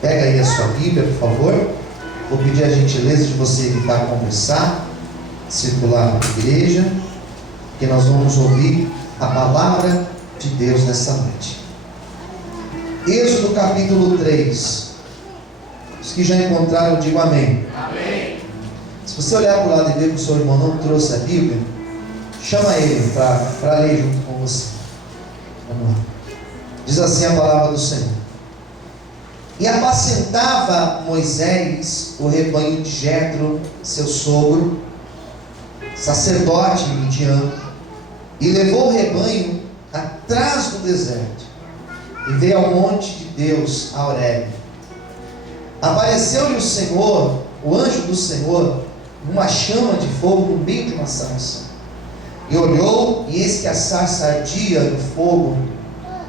Pega aí a sua Bíblia, por favor. Vou pedir a gentileza de você evitar conversar, circular na igreja, que nós vamos ouvir a palavra de Deus nessa noite. Êxodo capítulo 3. Os que já encontraram, digam amém. Amém. Se você olhar para o lado e ver que o seu irmão não trouxe a Bíblia, chama ele para ler junto com você. Vamos lá. Diz assim a palavra do Senhor: E apacentava Moisés o rebanho de Jetro, seu sogro, sacerdote midiano, e levou o rebanho atrás do deserto, e veio ao monte de Deus, a Horebe. Apareceu-lhe o Senhor, o anjo do Senhor, numa chama de fogo no meio de uma sarça. E olhou, e eis que a sarça ardia no fogo,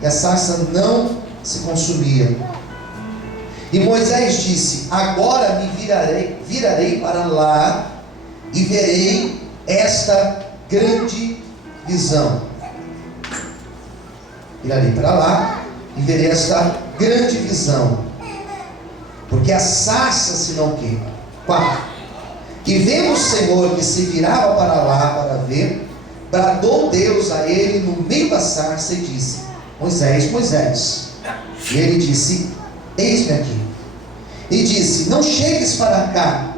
e a sarça não se consumia. E Moisés disse: Agora me virarei para lá, e verei esta grande visão. Virarei para lá, e verei esta grande visão, porque a sarça se não queima. 4. E vendo o Senhor que se virava para lá para ver, bradou Deus a ele no meio da sarça e disse: Moisés, Moisés. E ele disse: Eis-me aqui. E disse: Não chegues para cá,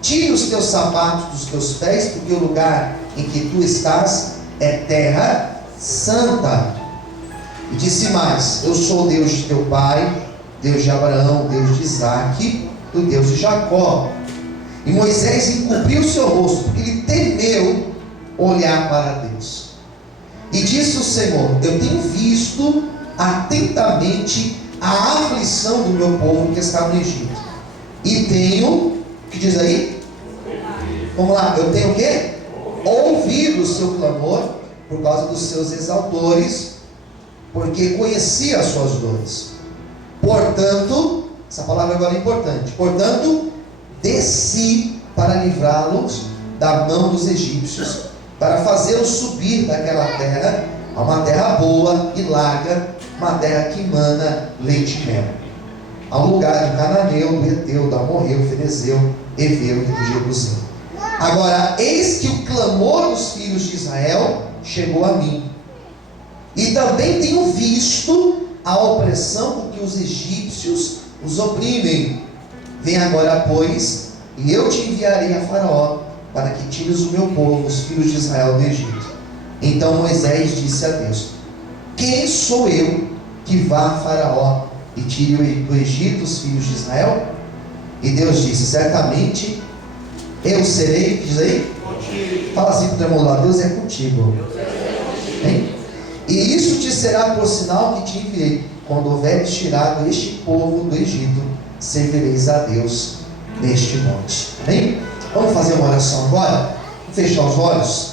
tire os teus sapatos dos teus pés, porque o lugar em que tu estás é terra santa. E disse mais: Eu sou o Deus de teu pai, Deus de Abraão, Deus de Isaque, do Deus de Jacó. E Moisés encobriu o seu rosto, porque ele temeu olhar para Deus. E disse o Senhor: Eu tenho visto atentamente a aflição do meu povo que está no Egito, e tenho, o que diz aí? Vamos lá, eu tenho o quê? Ouvido o seu clamor por causa dos seus exaltores, porque conheci as suas dores. Portanto, essa palavra agora é importante. Portanto, desci para livrá-los da mão dos egípcios, para fazê-los subir daquela terra a uma terra boa e larga, uma terra que emana leite e mel, ao lugar de Cananeu, do Heteu, do Amorreu, Ferezeu, Heveu e do Jebuseu. Agora, eis que o clamor dos filhos de Israel chegou a mim, e também tenho visto a opressão com que os egípcios os oprimem. Vem agora, pois, e eu te enviarei a Faraó, para que tires o meu povo, os filhos de Israel, do Egito. Então Moisés disse a Deus: Quem sou eu que vá a Faraó e tire do Egito os filhos de Israel? E Deus disse: Certamente eu serei, diz aí? Contigo. Fala assim para o teu irmão lá: Deus é contigo. Hein? E isso te será por sinal que te enviei. Quando houveres tirado este povo do Egito, servireis a Deus neste monte. Amém? Vamos fazer uma oração agora? Vamos fechar os olhos?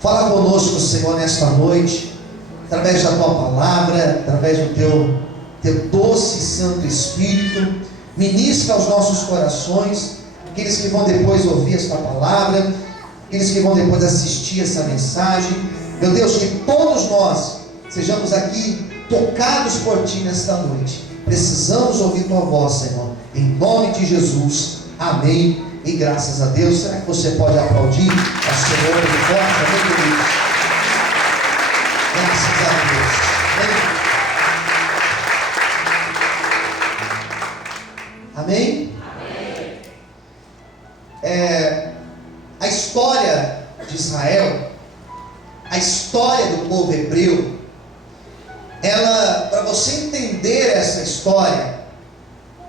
Fala conosco, Senhor, nesta noite, através da Tua palavra, através do Teu doce e Santo Espírito. Ministra aos nossos corações, aqueles que vão depois ouvir esta palavra, aqueles que vão depois assistir essa mensagem. Meu Deus, que todos nós sejamos aqui tocados por Ti nesta noite. Precisamos ouvir Tua voz, Senhor, em nome de Jesus. Amém. E graças a Deus. Será que você pode aplaudir ao Senhor de forte? Amém, queridos? Graças a Deus. Amém? Amém? A história de Israel, a história do povo hebreu, para você entender essa história,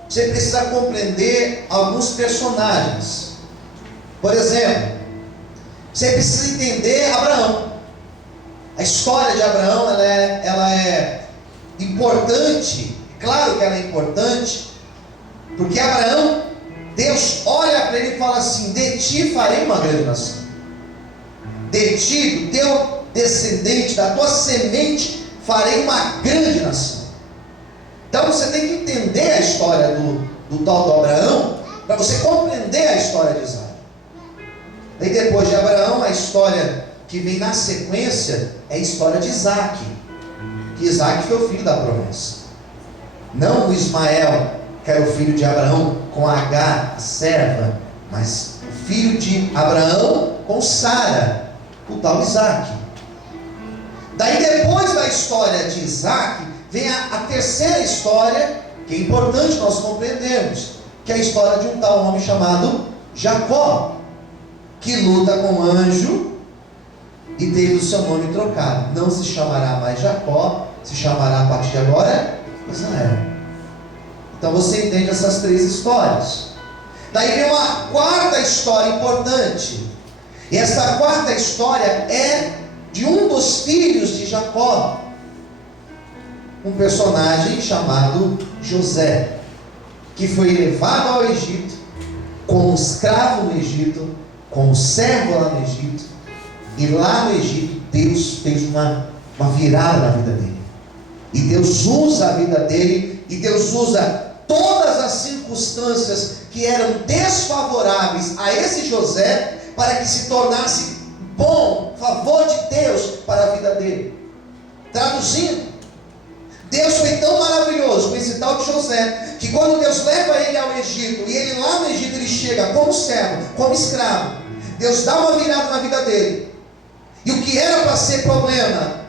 você precisa compreender alguns personagens. Por exemplo, você precisa entender Abraão. A história de Abraão, ela é importante. Claro que ela é importante, porque Abraão, Deus olha para ele e fala assim: de ti farei uma grande nação. De ti, do teu descendente, da tua semente, farei uma grande nação. Então você tem que entender a história do tal do Abraão, para você compreender a história de Isaac. Daí depois de Abraão, a história que vem na sequência é a história de Isaac. Que Isaac foi o filho da promessa, não o Ismael, que era o filho de Abraão com Agar, a serva, mas o filho de Abraão com Sara, o tal Isaac. Daí depois da história de Isaac, vem a terceira história, que é importante nós compreendermos, que é a história de um tal homem chamado Jacó, que luta com o anjo e teve o seu nome trocado. Não se chamará mais Jacó, se chamará a partir de agora Israel. Então você entende essas três histórias. Daí vem uma quarta história importante. E essa quarta história é de um dos filhos de Jacó, um personagem chamado José, que foi levado ao Egito como escravo no Egito, como servo lá no Egito. E lá no Egito Deus fez uma virada na vida dele. E Deus usa a vida dele, e Deus usa todas as circunstâncias que eram desfavoráveis a esse José, para que se tornasse bom, favor de Deus para a vida dele. Traduzindo, Deus foi tão maravilhoso com esse tal de José, que quando Deus leva ele ao Egito, e ele lá no Egito ele chega como servo, como escravo, Deus dá uma virada na vida dele. E o que era para ser problema,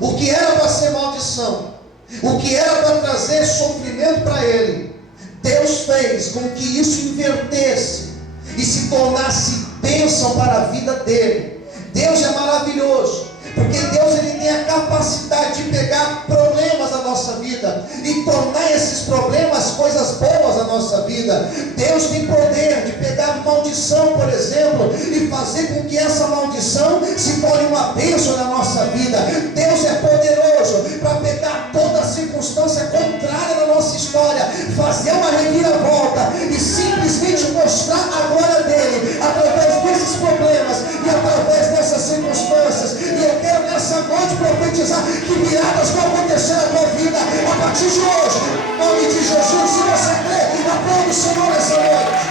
o que era para ser maldição, o que era para trazer sofrimento para ele, Deus fez com que isso invertesse e se tornasse bênção para a vida dele. Deus é maravilhoso, porque Deus ele tem a capacidade de pegar problemas da nossa vida e tornar esses problemas coisas boas na nossa vida. Deus tem poder de pegar maldição, por exemplo, e fazer com que essa maldição se torne uma bênção na nossa vida. Deus é poderoso para pegar toda circunstância contrária da nossa história, fazer uma reviravolta e simplesmente mostrar a glória dele através desses problemas e através dessas circunstâncias. E eu quero nessa noite profetizar que viradas vão acontecer na tua vida a partir de hoje, em nome de Jesus. Se você crê, aplaude o Senhor nessa noite.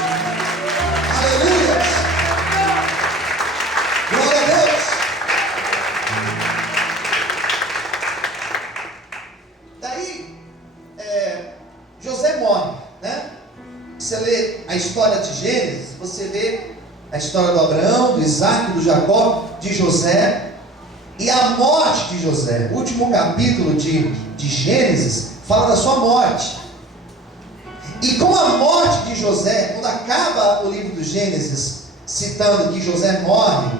Aleluia, glória a Deus. Daí José morre, né? Você lê a história de Gênesis, você vê a história do Abraão, do Isaac, do Jacó, de José e a morte de José. O último capítulo de Gênesis fala da sua morte. E com a morte de José, quando acaba o livro do Gênesis, citando que José morre,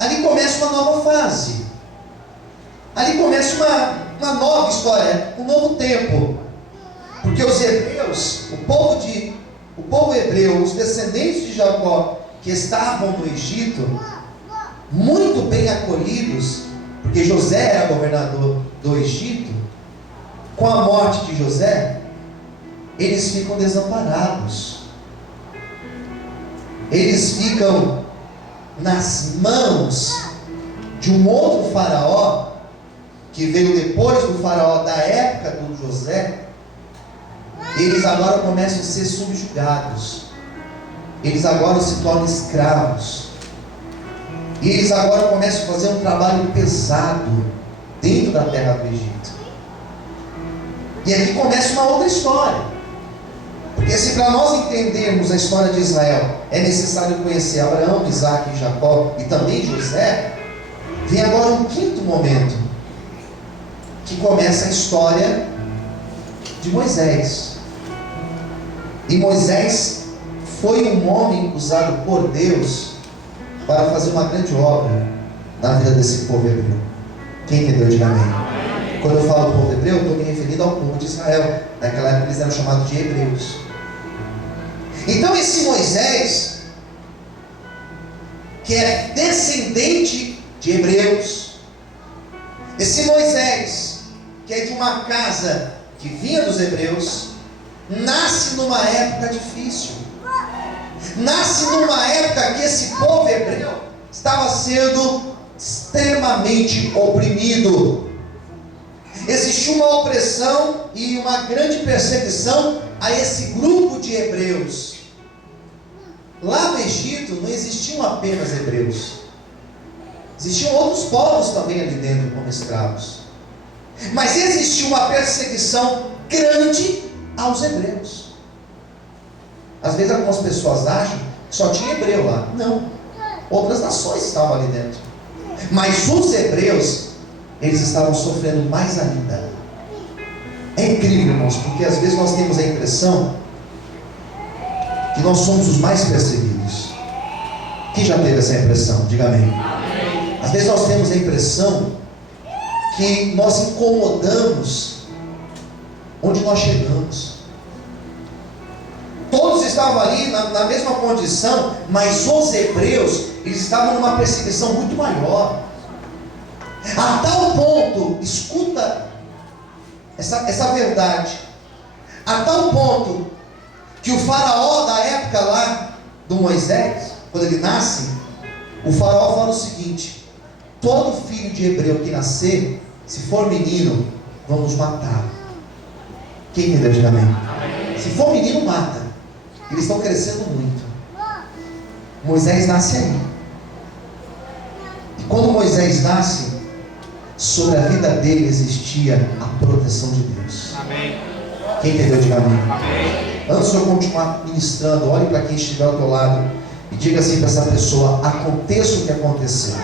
ali começa uma nova fase. Ali começa uma nova história, um novo tempo. Porque os hebreus, o povo hebreu, os descendentes de Jacó, que estavam no Egito, muito bem acolhidos, porque José era governador do Egito, com a morte de José, eles ficam desamparados. Eles ficam nas mãos de um outro faraó, que veio depois do faraó da época do José. Eles agora começam a ser subjugados. Eles agora se tornam escravos. E eles agora começam a fazer um trabalho pesado dentro da terra do Egito. E aqui começa uma outra história. Porque se para nós entendermos a história de Israel é necessário conhecer Abraão, Isaac e Jacó e também José, vem agora um quinto momento, que começa a história de Moisés. E Moisés foi um homem usado por Deus para fazer uma grande obra na vida desse povo hebreu. Quem entendeu, diga amém. Quando eu falo povo hebreu, eu estou me referindo ao povo de Israel. Naquela época eles eram chamados de hebreus. Então esse Moisés, que é descendente de hebreus, esse Moisés, que é de uma casa que vinha dos hebreus, nasce numa época difícil. Nasce numa época que esse povo hebreu estava sendo extremamente oprimido. Existia uma opressão e uma grande perseguição a esse grupo de hebreus. Lá no Egito não existiam apenas hebreus. Existiam outros povos também ali dentro como escravos. Mas existia uma perseguição grande aos hebreus. Às vezes algumas pessoas acham que só tinha hebreu lá. Não. Outras nações estavam ali dentro. Mas os hebreus, eles estavam sofrendo mais ainda. É incrível, irmãos, porque às vezes nós temos a impressão que nós somos os mais perseguidos. Quem já teve essa impressão? Diga amém. Às vezes nós temos a impressão que nós incomodamos onde nós chegamos. Todos estavam ali na mesma condição, mas os hebreus, eles estavam numa perseguição muito maior. A tal ponto, escuta essa verdade, a tal ponto que o faraó da época lá do Moisés, quando ele nasce, o faraó fala o seguinte: todo filho de hebreu que nascer, se for menino, vamos matar. Quem entendeu? Diga amém. Se for menino, mata. Eles estão crescendo muito. Moisés nasce aí. E quando Moisés nasce, sobre a vida dele existia a proteção de Deus. Amém. Quem entendeu? Diga amém. Amém. Antes de eu continuar ministrando, olhe para quem estiver ao teu lado e diga assim para essa pessoa: aconteça o que acontecer.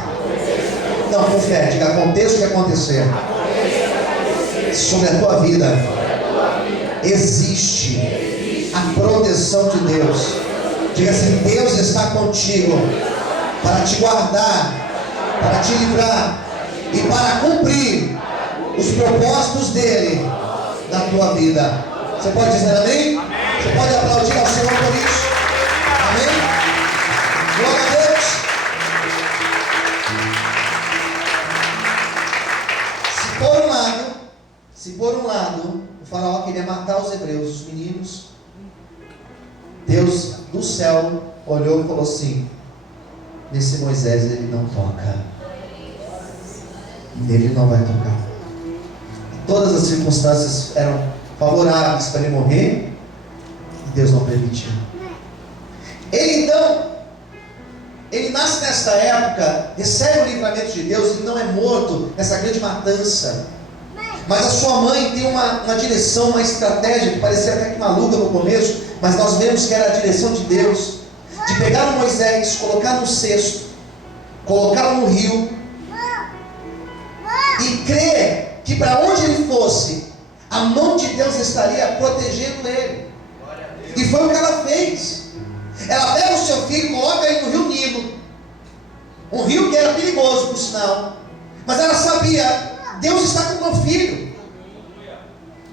Não, com fé, diga: aconteça o que acontecer. Sobre a tua vida existe a proteção de Deus. Diga assim: Deus está contigo para te guardar, para te livrar e para cumprir os propósitos dele na tua vida. Você pode dizer amém? Você pode aplaudir ao Senhor por isso? Amém? Glória a Deus. Se por um lado o faraó queria matar os hebreus, os meninos, Deus do céu olhou e falou assim: nesse Moisés ele não toca, nele não vai tocar. Todas as circunstâncias eram favoráveis para ele morrer, e Deus não permitiu. Ele nasce nesta época, recebe o livramento de Deus, ele não é morto nessa grande matança. Mas a sua mãe tem uma direção, uma estratégia que parecia até que maluca no começo, mas nós vemos que era a direção de Deus, de pegar o Moisés, colocar no cesto, colocá-lo no rio, e crer que para onde ele fosse, a mão de Deus estaria protegendo ele. E foi o que ela fez. Ela pega o seu filho e coloca ele no rio Nilo, um rio que era perigoso por sinal, mas ela sabia: Deus está com o meu filho.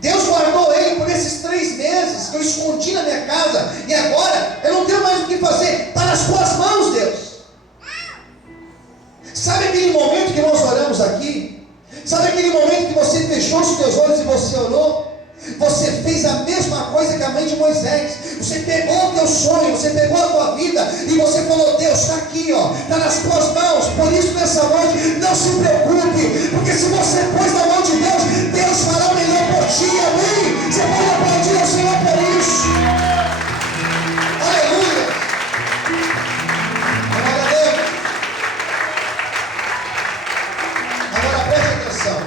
Deus guardou ele por esses 3 meses que eu escondi na minha casa, e agora eu não tenho mais o que fazer. Está nas tuas mãos, Deus. Sabe aquele momento que nós oramos aqui? Sabe aquele momento que você fechou os teus olhos e você orou? Você fez a mesma coisa que a mãe de Moisés. Você pegou o teu sonho, você pegou a tua vida e você falou: Deus, está aqui, está nas tuas mãos. Por isso nessa noite, não se preocupe, porque se você pôs na mão de Deus, Deus fará o melhor por ti. Amém? Você pode aplaudir ao Senhor por isso. Aleluia. Glória a Deus. Agora preste atenção.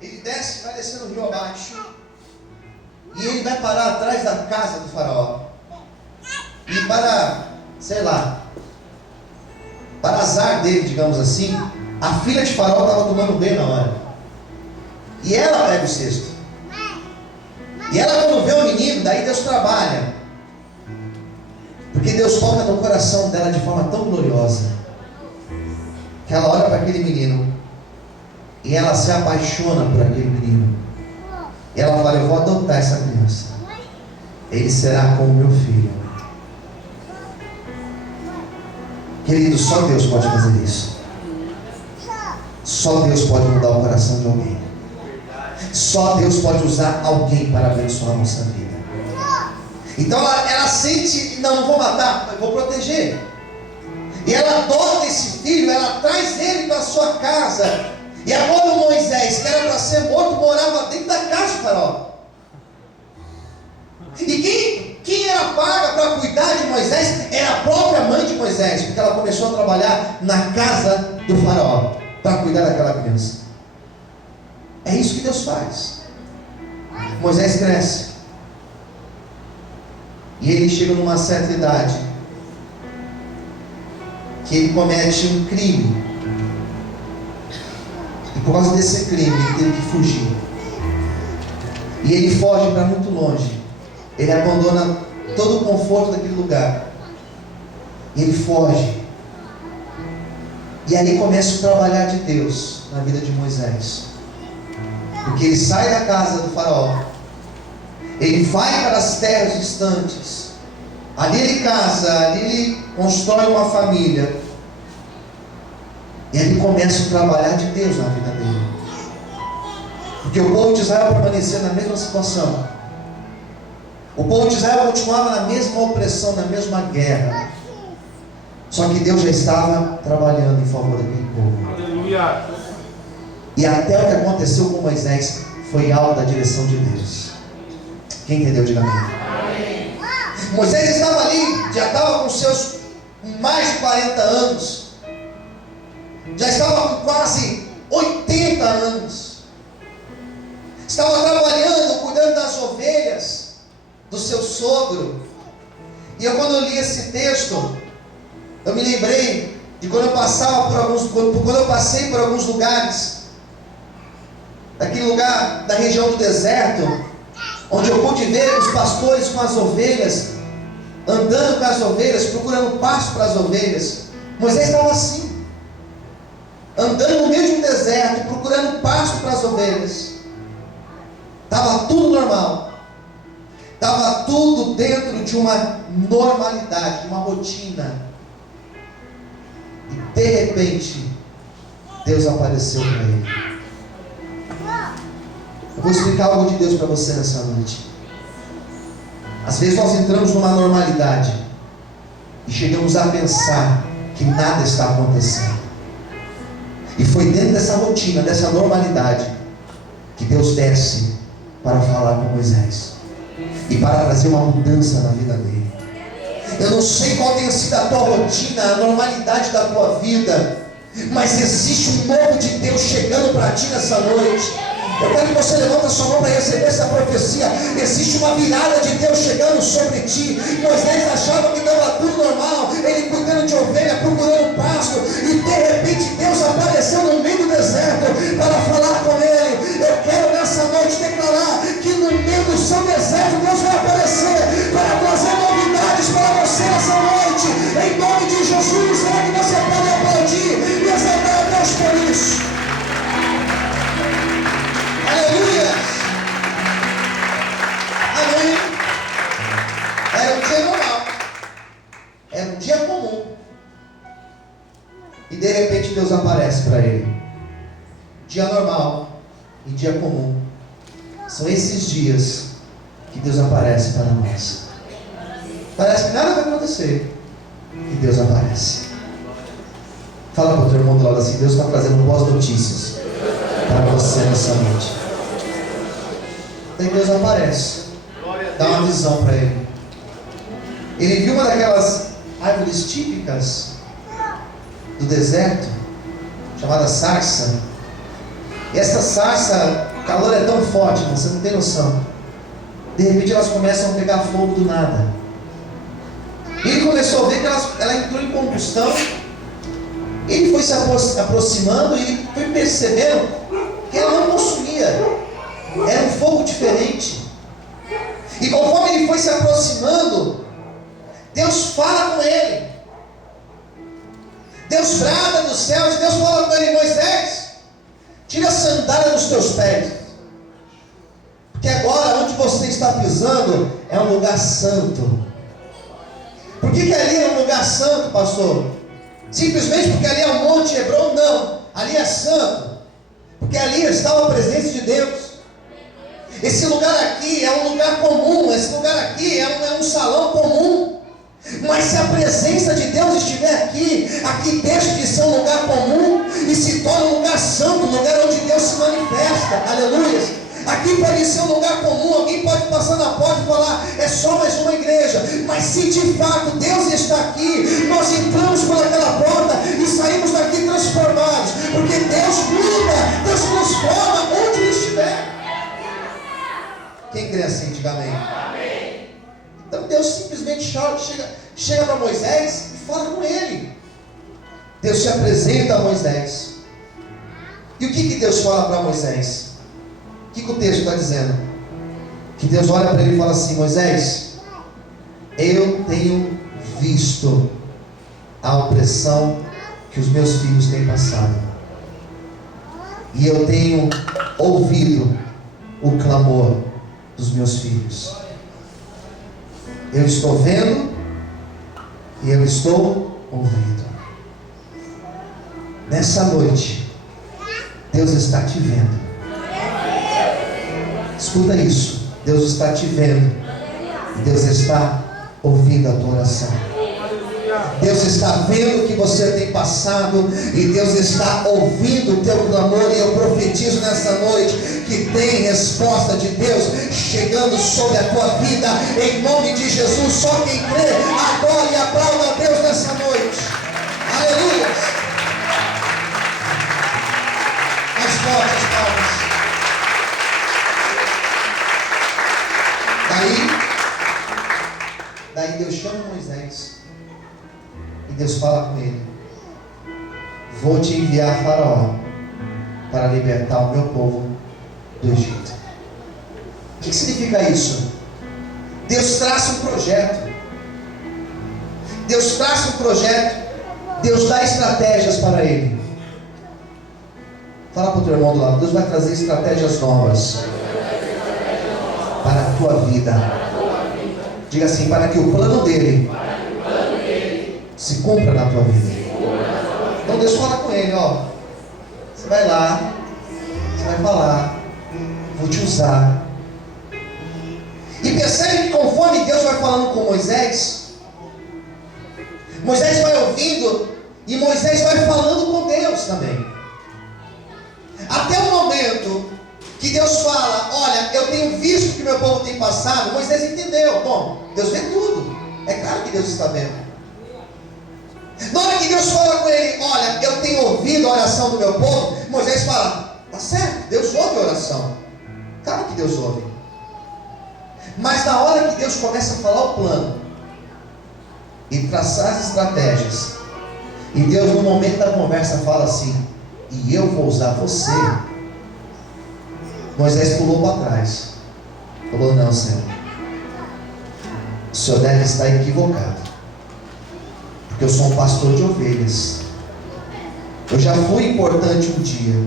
Ele desce, vai descendo o rio abaixo, e ele vai parar atrás da casa do faraó. E para, sei lá, para azar dele, digamos assim, a filha de faraó estava tomando bem na hora. E ela pega o cesto. E ela, quando vê o menino, daí Deus trabalha. Porque Deus toca no coração dela de forma tão gloriosa, que ela olha para aquele menino e ela se apaixona por aquele menino. E ela fala: eu vou adotar essa criança, ele será como meu filho. Querido, só Deus pode fazer isso. Só Deus pode mudar o coração de alguém. Só Deus pode usar alguém para abençoar a nossa vida. Então ela sente: não vou matar, eu vou proteger. E ela adota esse filho, ela traz ele para a sua casa. E agora o Moisés, que era para ser morto, morava dentro da casa do faraó. E quem era paga para cuidar de Moisés era a própria mãe de Moisés, porque ela começou a trabalhar na casa do faraó para cuidar daquela criança. É isso que Deus faz. Moisés cresce, E ele chega numa certa idade que ele comete um crime. E por causa desse crime ele teve que fugir. E ele foge para muito longe. Ele abandona todo o conforto daquele lugar. E ele foge. E aí começa o trabalhar de Deus na vida de Moisés. Porque ele sai da casa do faraó. Ele vai para as terras distantes. Ali ele casa, ali ele constrói uma família. E ali começa o trabalhar de Deus na vida dele. Porque o povo de Israel permanecia na mesma situação. O povo de Israel continuava na mesma opressão, na mesma guerra. Só que Deus já estava trabalhando em favor daquele povo. Aleluia. E até o que aconteceu com Moisés foi algo da direção de Deus. Quem entendeu, diga amém. Moisés estava ali, já estava com seus mais de 40 anos. Já estava com quase 80 anos. Estava trabalhando, cuidando das ovelhas do seu sogro. E eu, quando eu li esse texto, eu me lembrei de quando eu passei por alguns lugares, daquele lugar da região do deserto, onde eu pude ver os pastores com as ovelhas, andando com as ovelhas, procurando pasto para as ovelhas. Moisés estava assim, andando no meio de um deserto, procurando pasto para as ovelhas. Estava tudo normal. Estava tudo dentro de uma normalidade, de uma rotina. E de repente, Deus apareceu para ele. Eu vou explicar algo de Deus para você nessa noite. Às vezes nós entramos numa normalidade e chegamos a pensar que nada está acontecendo. E foi dentro dessa rotina, dessa normalidade, que Deus desce para falar com Moisés e para trazer uma mudança na vida dele. Eu não sei qual tem sido a tua rotina, a normalidade da tua vida, mas existe um novo de Deus chegando para ti nessa noite. Eu quero que você levante a sua mão para receber essa profecia. Existe uma virada de Deus chegando sobre ti. Moisés achava que estava tudo normal, ele cuidando de ovelha, procurando pasto, e de repente Deus apareceu no meio do deserto para falar com ele. Eu quero nessa noite declarar que no meio do seu deserto Deus vai aparecer para trazer novidades para você nessa noite. Em nome de Jesus, será que você pode aplaudir e exaltar a Deus por isso? Aleluia! Amém! Era um dia normal. Era um dia comum. E de repente Deus aparece para ele. Dia normal e dia comum. São esses dias que Deus aparece para nós. Parece que nada vai acontecer. E Deus aparece. Fala para o teu irmão do lado assim: Deus está trazendo boas notícias para você nessa noite. Daí Deus aparece, dá uma visão para ele. Ele viu uma daquelas árvores típicas do deserto, chamada sarça. E essa sarça, o calor é tão forte, você não tem noção. De repente elas começam a pegar fogo do nada. E ele começou a ver que ela entrou em combustão. Ele foi se aproximando e foi percebendo que ela não consumia. Era um fogo diferente. E conforme ele foi se aproximando, Deus fala com ele. Deus brada dos céus. Deus fala com ele: Moisés, tira a sandália dos teus pés, porque agora onde você está pisando é um lugar santo. Por que ali é um lugar santo, pastor? Simplesmente porque ali é o Monte Hebron? Não, ali é santo, porque ali estava a presença de Deus. Esse lugar aqui é um lugar comum, esse lugar aqui é um salão comum. Mas se a presença de Deus estiver aqui deixa de ser um lugar comum e se torna um lugar santo, um lugar onde Deus se manifesta. Aleluia. Aqui pode ser um lugar comum, alguém pode passar na porta e falar: é só mais uma igreja. Mas se de fato Deus está aqui, nós entramos por aquela porta e saímos daqui transformados, porque Deus muda, Deus transforma onde Ele estiver. Quem crê assim, diga amém. Então Deus simplesmente chega para Moisés e fala com ele. Deus se apresenta a Moisés. E o que Deus fala para Moisés? O que o texto está dizendo? Que Deus olha para ele e fala assim: Moisés, eu tenho visto a opressão que os meus filhos têm passado, e eu tenho ouvido o clamor dos meus filhos. Eu estou vendo e eu estou ouvindo. Nessa noite, Deus está te vendo. Escuta isso. Deus está te vendo. E Deus está ouvindo a tua oração. Deus está vendo o que você tem passado, e Deus está ouvindo o teu clamor. E eu profetizo nessa noite que tem resposta de Deus chegando sobre a tua vida, em nome de Jesus. Só quem crê, adore e aplauda a Deus nessa noite. Aleluia. Mais fortes palmas. Daí Deus chama Moisés e Deus fala com ele: vou te enviar a Faraó para libertar o meu povo do Egito. O que significa isso? Deus traça um projeto. Deus traça um projeto. Deus dá estratégias para ele. Fala para o teu irmão do lado: Deus vai trazer estratégias novas para a tua vida. Diga assim: para que o plano dele se cumpra na tua vida. Então Deus fala com ele: ó, você vai lá, você vai falar, vou te usar. E percebe que conforme Deus vai falando com Moisés, Moisés vai ouvindo e Moisés vai falando com Deus também. Até o momento que Deus fala: olha, eu tenho visto que meu povo tem passado. Moisés entendeu. Bom, Deus vê tudo. É claro que Deus está vendo. Na hora que Deus fala com ele: olha, eu tenho ouvido a oração do meu povo, Moisés fala: tá certo, Deus ouve a oração. Claro que Deus ouve. Mas na hora que Deus começa a falar o plano e traçar as estratégias, e Deus no momento da conversa fala assim: e eu vou usar você, Moisés pulou para trás. Falou: não, Senhor, o Senhor deve estar equivocado, porque eu sou um pastor de ovelhas. Eu já fui importante um dia,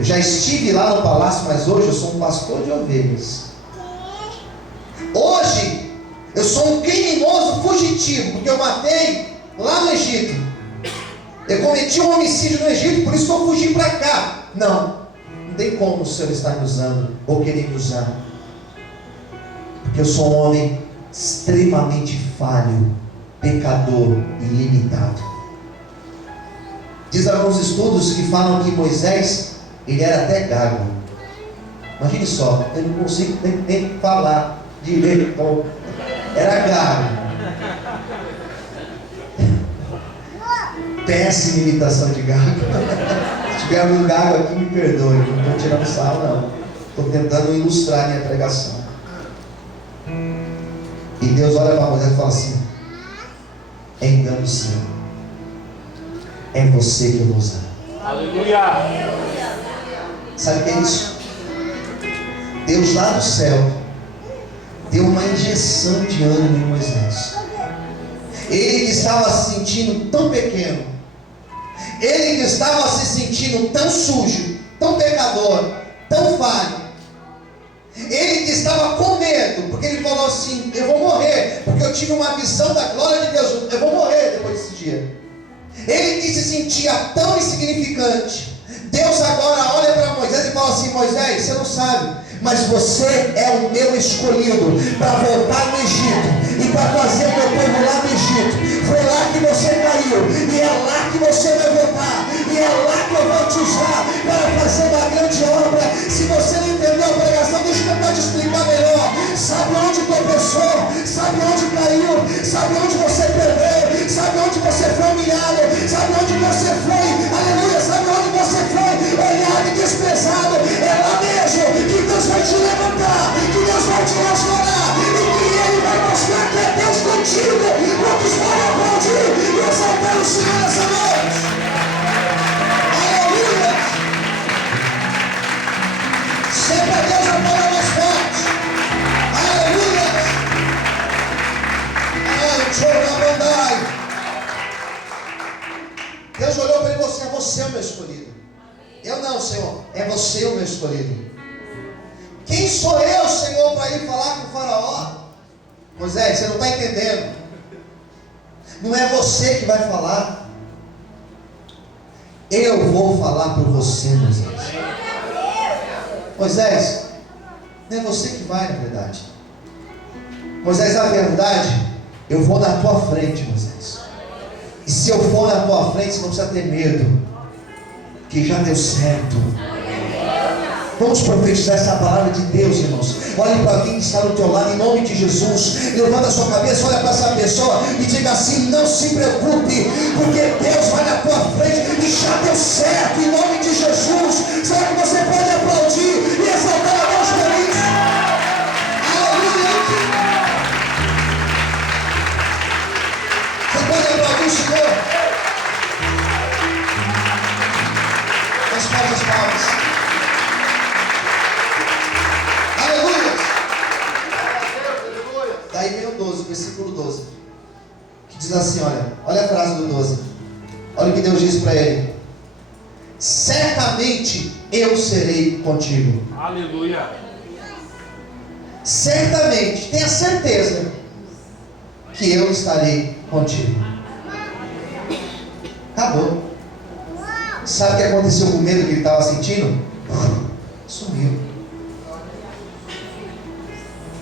eu já estive lá no palácio, mas hoje eu sou um pastor de ovelhas. Hoje eu sou um criminoso fugitivo, porque eu matei lá no Egito. Eu cometi um homicídio no Egito, por isso que eu fugi para cá. Não tem como o Senhor estar me usando ou querer me usar, porque eu sou um homem extremamente falho, pecador e limitado. Diz alguns estudos que falam que Moisés, ele era até gago. Imagine só, eu não consigo nem falar direito. Era gago. Péssima imitação de gago. Se tiver algum gago aqui, me perdoe, não estou tirando sarro, não. Estou tentando ilustrar minha pregação. E Deus olha para Moisés e fala assim: é engano seu, é você que eu vou usar. Aleluia! Sabe o que é isso? Deus lá do céu deu uma injeção de ânimo em Moisés. Ele que estava se sentindo tão pequeno, ele que estava se sentindo tão sujo, tão pecador, tão falho, ele que estava com medo, porque ele falou assim: eu vou morrer, porque eu tive uma visão da glória de Deus, eu vou morrer depois desse dia. Ele que se sentia tão insignificante, Deus agora olha para Moisés e fala assim: Moisés, você não sabe, mas você é o meu escolhido para voltar no Egito e para trazer o meu povo lá no Egito. Foi lá que você caiu, e é lá que você vai voltar, e é lá que eu vou te usar para fazer uma grande obra. Se você não entendeu a pregação, deixa eu tentar te explicar melhor. Sabe onde tropeçou? Sabe onde caiu? Sabe onde você perdeu? Sabe onde você foi humilhado? Sabe onde você foi? Aleluia! Sabe onde você foi olhado e desprezado? É lá mesmo que Deus vai te levantar, que Deus vai te restaurar, e que Ele vai mostrar que é Deus contigo. escolhido. Quem sou eu, Senhor, para ir falar com o faraó? Moisés, você não está entendendo. Não é você que vai falar. Eu vou falar por você, Moisés. Moisés, não é você que vai, na verdade. Moisés, na verdade, eu vou na tua frente, Moisés. E se eu for na tua frente, você não precisa ter medo, que já deu certo. Vamos profetizar essa palavra de Deus, irmãos. Olhe para alguém que está do teu lado, em nome de Jesus. Levanta a sua cabeça, olha para essa pessoa e diga assim: não se preocupe, porque Deus vai na tua frente e já deu certo, em nome de Jesus. Será que você pode aplaudir e exaltar a Deus por isso? Aleluia! Você pode aplaudir o Senhor? As palmas. Daí vem o 12, versículo 12, que diz assim, olha a frase do 12. Olha o que Deus diz para ele: certamente eu serei contigo. Aleluia. Certamente, tenha certeza que eu estarei contigo. Acabou. Sabe o que aconteceu com o medo que ele estava sentindo? Sumiu.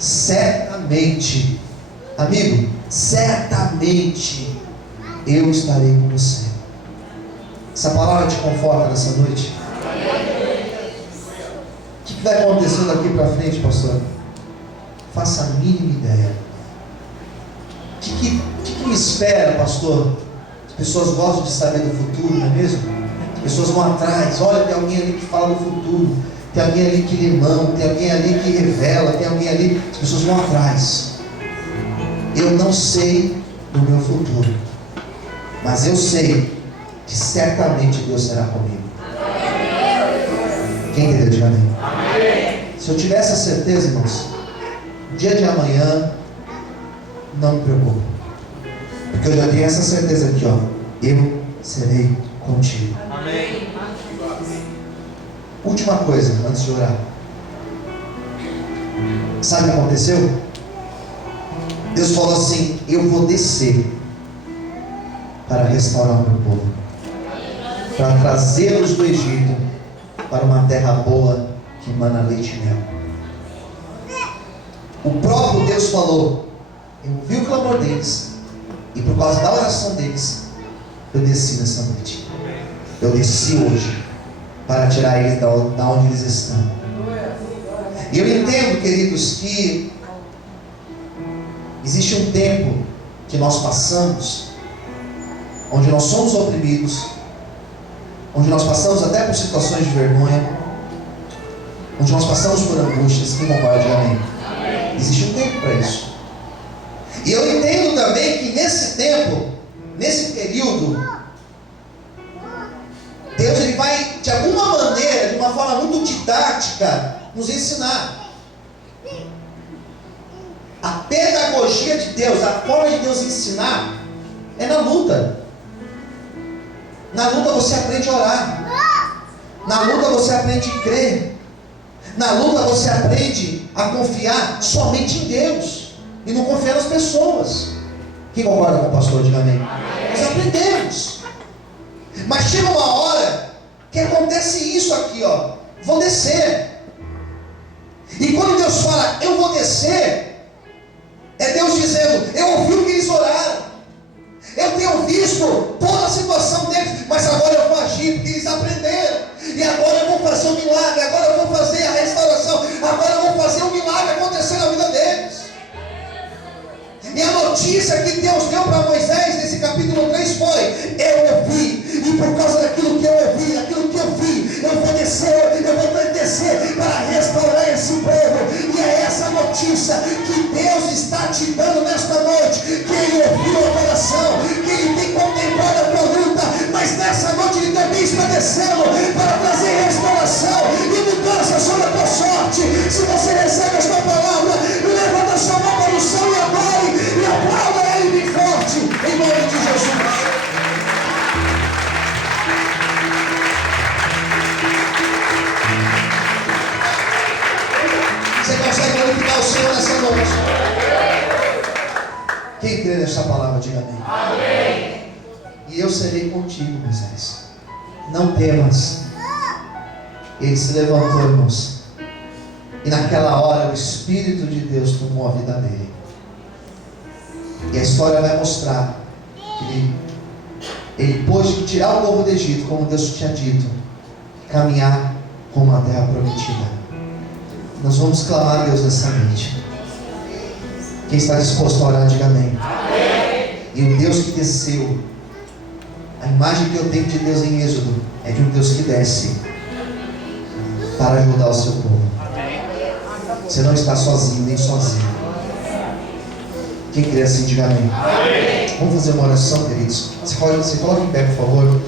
Certamente, amigo, certamente eu estarei com você. Essa palavra te conforta nessa noite? O que vai acontecer daqui para frente, pastor? Faça a mínima ideia. O que me espera, pastor? As pessoas gostam de saber do futuro, não é mesmo? As pessoas vão atrás. Olha, tem alguém ali que fala do futuro. Tem alguém ali que lê mão, tem alguém ali que revela, tem alguém ali. As pessoas vão atrás. Eu não sei do meu futuro, mas eu sei que certamente Deus será comigo. Quem entendeu? Diga amém. Se eu tivesse a certeza, irmãos, no dia de amanhã, não me preocupe, porque eu já tenho essa certeza aqui, eu serei contigo. Amém. Última coisa, antes de orar. Sabe o que aconteceu? Deus falou assim: eu vou descer para restaurar o meu povo, para trazê-los do Egito para uma terra boa que emana leite e mel. O próprio Deus falou: eu ouvi o clamor deles, e por causa da oração deles, eu desci nessa noite. Eu desci hoje para tirar eles da onde eles estão. E eu entendo, queridos, que existe um tempo que nós passamos, onde nós somos oprimidos, onde nós passamos até por situações de vergonha, onde nós passamos por angústias. Quem concorda? Amém? Existe um tempo para isso. E eu entendo também que nesse tempo, nesse período, Deus ele vai, de alguma maneira, de uma forma muito didática, nos ensinar. A pedagogia de Deus, a forma de Deus ensinar, é na luta. Na luta você aprende a orar. Na luta você aprende a crer. Na luta você aprende a confiar somente em Deus e não confiar nas pessoas. Quem concorda com o pastor? Diga amém. Nós aprendemos. Mas chega uma hora que acontece isso aqui, vou descer. E quando Deus fala, eu vou descer, é Deus dizendo, eu ouvi o que eles oraram, eu tenho visto toda a situação deles, mas agora eu vou agir, porque eles aprenderam. E agora eu vou fazer um milagre, agora eu vou fazer a restauração, agora eu vou fazer um milagre acontecer na vida deles. E a notícia que Deus deu para Moisés nesse capítulo 3 foi: eu ouvi, e por causa daquilo que eu ouvi, daquilo que eu vi, eu vou descer para restaurar esse povo. E é essa notícia que Deus está te dando nesta noite, que Ele ouviu a oração, que Ele tem contemplado a tua luta, mas nessa noite Ele também está descendo para trazer restauração e mudança sobre a tua sorte. Se você recebe esta palavra, levanta a sua mão para o céu e adore, e aplauda Ele bem forte, em nome de Jesus. Quem crê nesta palavra, diga amém. Amém. E eu serei contigo, Moisés. Não temas. Ele se levantou, irmãos. E naquela hora o Espírito de Deus tomou a vida dele. E a história vai mostrar que ele pôde tirar o povo do Egito, como Deus tinha dito, e caminhar rumo à terra prometida. Nós vamos clamar a Deus nessa noite. Quem está disposto a orar, diga amém. Amém. E o Deus que desceu, a imagem que eu tenho de Deus em Êxodo é de um Deus que desce para ajudar o seu povo. Amém. Você não está sozinho, nem sozinho. Quem crê assim, diga amém. Amém. Vamos fazer uma oração, queridos. Você coloca em pé, por favor.